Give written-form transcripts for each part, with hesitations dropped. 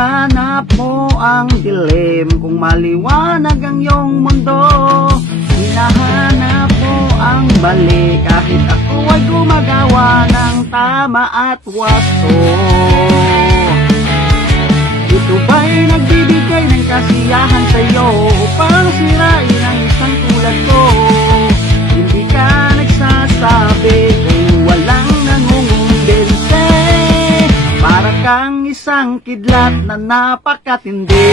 Hinahanap mo ang dilim kung maliwanag ang iyong mundo. Hinahanap mo ang mali kahit ako ay gumagawa ng tama at wasto. Ito ba'y nagbibigay ng kasiyahan sa'yo upang sirain ang isang tulad ko? Hindi ka nagsasabi kung walang nangungumbinse. Para kang isang kidlat na napakatindi.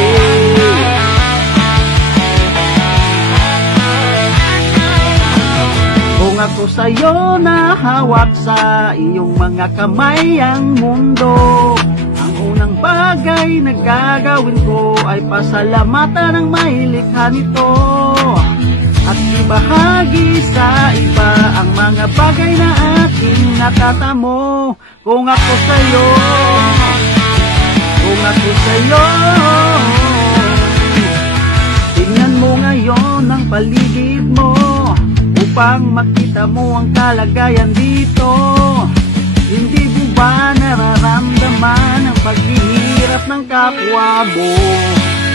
Kung ako sa'yo nahawak sa iyong mga kamay ang mundo, ang unang bagay na gagawin ko ay pasalamatan ng may likha nito. At ibahagi sa iba ang mga bagay na aking natatamo. Kung ako sa'yo, kung ako sa'yo, tingnan mo ngayon ang paligid mo upang makita mo ang kalagayan dito. Hindi mo ba nararamdaman ang paghihirap ng kapwa mo?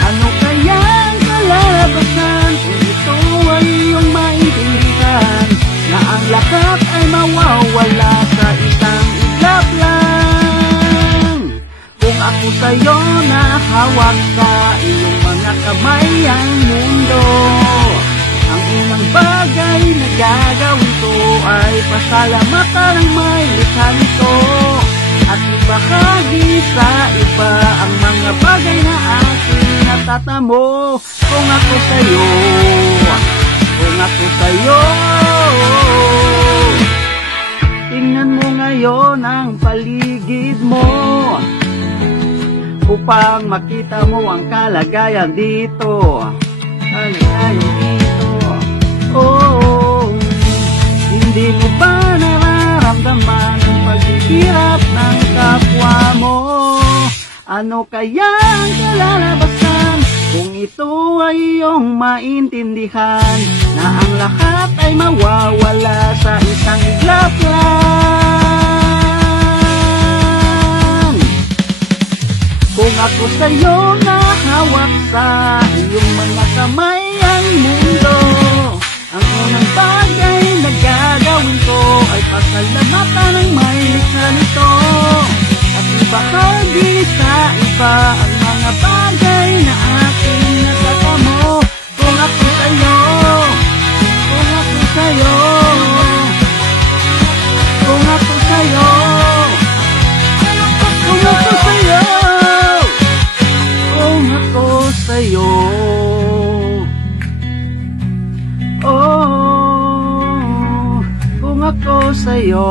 Ano kaya ang kalabasan kung ito ay iyong maintindihan, na ang lahat ay mawawala sa isang iglap lang? Kung ako sa'yo nahawak sa iyong mga kamay ang mundo, ang unang bagay na gagawin ko ay pasalamatan ng may likha nito. At ibahagi sa iba ang mga bagay na aking natatamo. Kung ako sa'yo, kung ako sa'yo, tingnan mo ngayon ang paligid mo upang makita mo ang kalagayan dito. Kalagayan dito. Oh, hindi mo ba nararamdaman ang paghihirap ng kapwa mo? Ano kaya ang kalalabasan kung ito ay iyong maintindihan, na ang lahat ay mawawala sa isang iglap lang? Kung ako sa'yo nahawak sa iyong mga kamay ang mundo, ang unang bagay na gagawin ko ay pasalamatan ng may likha nito. At ibahagi sa iba ang mga bagay na aking natatamo. Kung ako sa'yo, kung ako sa'yo, kung ako sa'yo, kung ako sa'yo, kung ako sa'yo. Oh, kung ako sa'yo.